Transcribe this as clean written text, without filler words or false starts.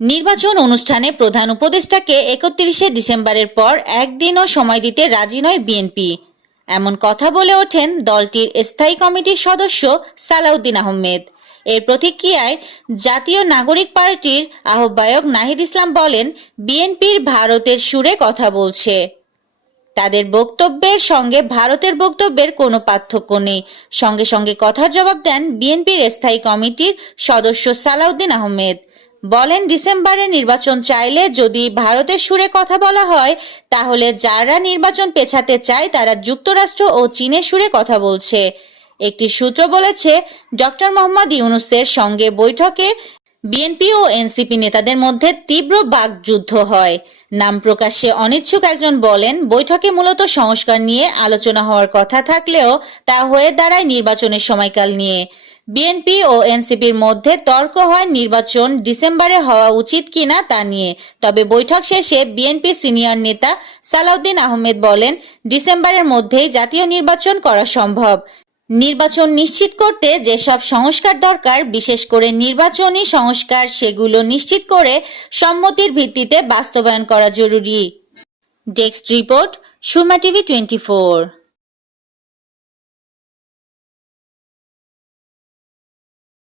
নির্বাচন অনুষ্ঠানে প্রধান উপদেষ্টাকে ৩১শে ডিসেম্বরের পর একদিনও সময় দিতে রাজি নয় বিএনপি। এমন কথা বলে ওঠেন দলটির স্থায়ী কমিটির সদস্য সালাউদ্দিন আহমেদ। এর প্রতিক্রিয়ায় জাতীয় নাগরিক পার্টির আহ্বায়ক নাহিদ ইসলাম বলেন, বিএনপির ভারতের সুরে কথা বলছে। তাদের বক্তব্যের সঙ্গে ভারতের বক্তব্যের কোনো পার্থক্য নেই। সঙ্গে সঙ্গে কথার জবাব দেন বিএনপির স্থায়ী কমিটির সদস্য সালাউদ্দিন আহমেদ। বলেন, ডিসেম্বরে নির্বাচন চাইলে যদি ভারতের সুরে কথা বলা হয়, তাহলে যারা নির্বাচন পেছাতে চায় তারা যুক্তরাষ্ট্র ও চীনের সুরে কথা বলছে। একটি সূত্র বলেছে, ডক্টর মোহাম্মদ ইউনূসের সঙ্গে বৈঠকে বিএনপি ও এনসিপি নেতাদের মধ্যে তীব্র বাকযুদ্ধ হয়। নাম প্রকাশে অনিচ্ছুক একজন বলেন, বৈঠকে মূলত সংস্কার নিয়ে আলোচনা হওয়ার কথা থাকলেও তা হয়ে দাঁড়ায় নির্বাচনের সময়কাল নিয়ে। বিএনপি ও এনসিপির মধ্যে তর্ক হয় নির্বাচন ডিসেম্বরে হওয়া উচিত কিনা তা নিয়ে। তবে বৈঠক শেষে বিএনপি সিনিয়র নেতা সালাউদ্দিন আহমেদ বলেন, ডিসেম্বরের মধ্যেই জাতীয় নির্বাচন করা সম্ভব। নির্বাচন নিশ্চিত করতে যেসব সংস্কার দরকার, বিশেষ করে নির্বাচনী সংস্কার, সেগুলো নিশ্চিত করে সম্মতির ভিত্তিতে বাস্তবায়ন করা জরুরি। Desk report, Surma TV 24।